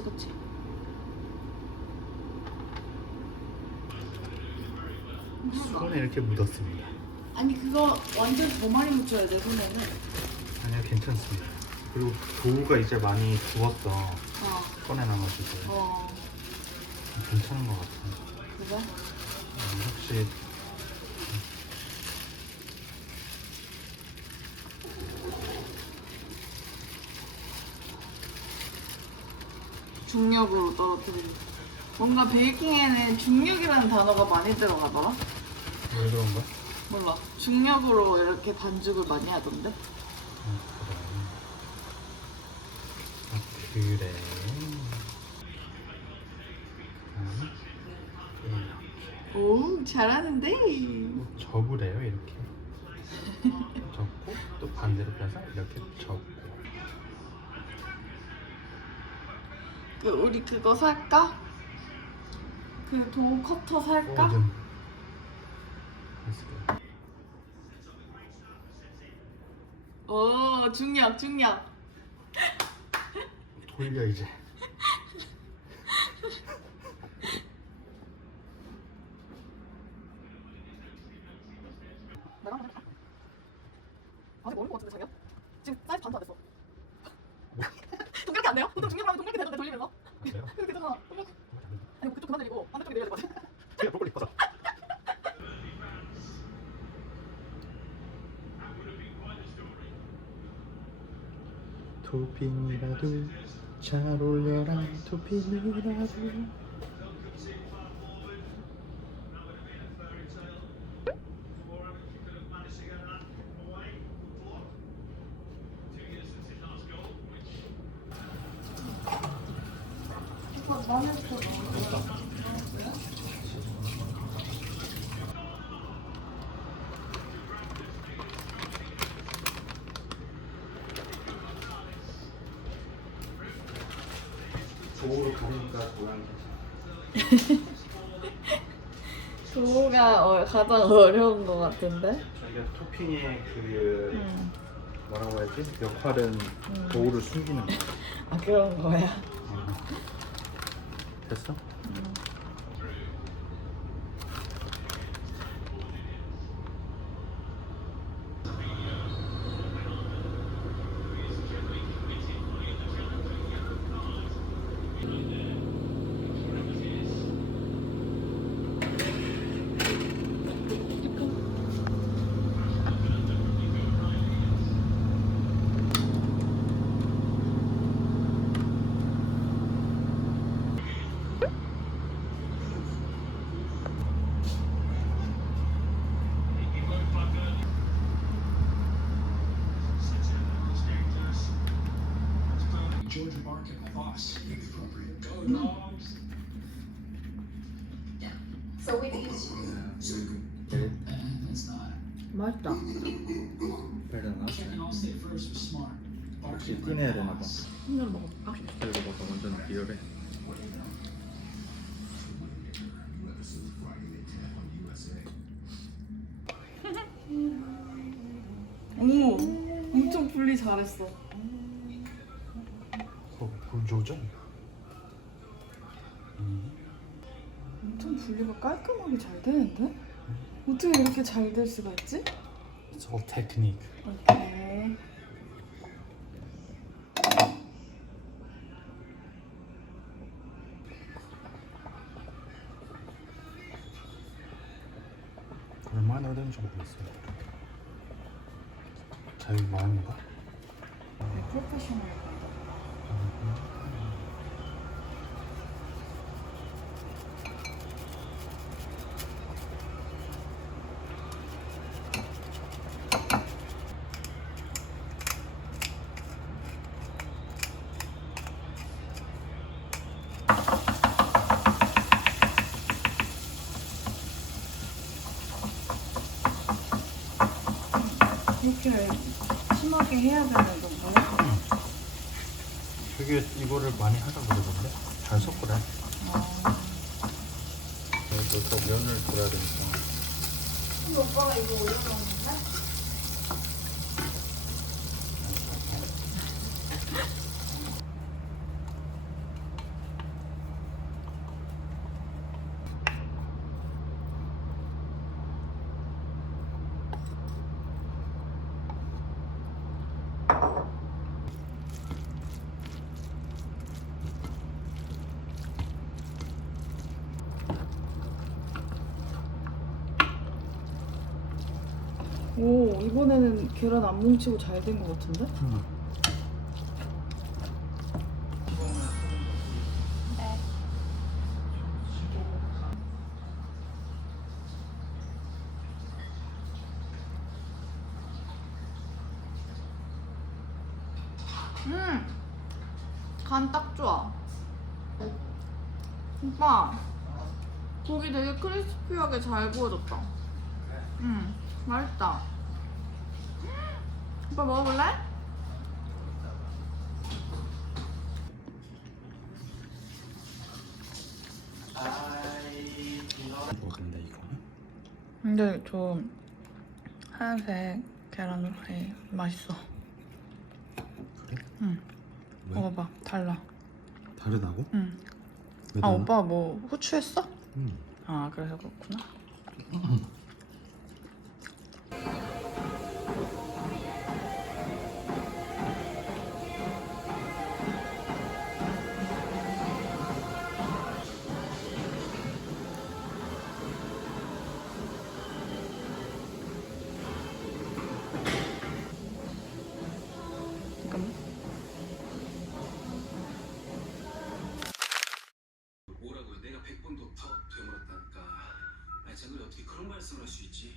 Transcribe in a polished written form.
그치. 손에 이렇게 묻었습니다. 아니 그거 완전 더 많이 묻혀야 돼 손에는. 아니요, 괜찮습니다. 그리고 도우가 이제 많이 부었어. 꺼내놔가지고 괜찮은 것 같아요. 그래? 혹시 중력으로 떨어뜨리는. 뭔가 베이킹에는 중력이라는 단어가 많이 들어가더라? 왜 그런가? 몰라. 중력으로 이렇게 반죽을 많이 하던데? 그래. 그래. 오, 잘하는데? 접으래요, 이렇게. 접고 또 반대로 펴서 이렇게 접고. 우리 그거 살까? 그 도우 커터 살까? 오, 중력. 돌려 이제. 아직 어린 것 같은데 자기야? 지금 사이즈 반도 안 됐어. 동그랗게 안 돼요? 보통 중력을 하면 동그랗게 되는데 돌리면서? 그래요? 그렇게 되잖아. 동그랗게. 아니 그쪽 그만 들리고 반대쪽에 내려야 될 것 같아. 제가 브로콜리 꺼서. 토핑이라도 잘 올려라, 토핑이라도. 도우로 가리니까 모양이 괜찮아. 도우가 가장 어려운 것 같은데? 저희가 토핑의 그 뭐라고 해야지? 역할은 도우를 숨기는 거. 아 그런 거야? 됐어? George Market, my boss. Appropriate. Go dogs. Yeah. So we use That's not. 맛있다. 빨리 Checking all state first was smart. 혹시 띠내야 되나 봐. 한잔 먹어볼까? 이거 봐봐, 완전 리얼해. 오, 엄청 분리 잘했어. 불조절? 엄청 분리가 깔끔하게 잘 되는데? 어떻게 이렇게 잘 될 수가 있지? It's all technique. 오케이. 얼마나 넣어야 되는지 모르겠어요. 자기 마음인가? 프로페셔널. 이렇게 심하게 해야 되는 건가요? 되게 이거를 많이 하다 그러던데? 잘 섞으래. 여기서 면을 돌아야 되니까. 근데 오빠가 이거 올려놨는데? 오, 이번에는 계란 안 뭉치고 잘 된 것 같은데? 간 딱 좋아. 오빠, 고기 되게 크리스피하게 잘 구워졌다. 맛있다. 오빠 먹어볼래? 먹는다 이거. 근데 저 하얀색 계란 후라이 맛있어. 그래? 응. 왜? 먹어봐. 달라. 다르다고? 응. 왜 아, 달라? 오빠 뭐 후추 했어? 응. 아, 그래서 그렇구나. 잠깐만. 뭐라고요? 내가 100번도 더 되물었다니까. 아니, 저는 어떻게 그런 말씀을 할 수 있지?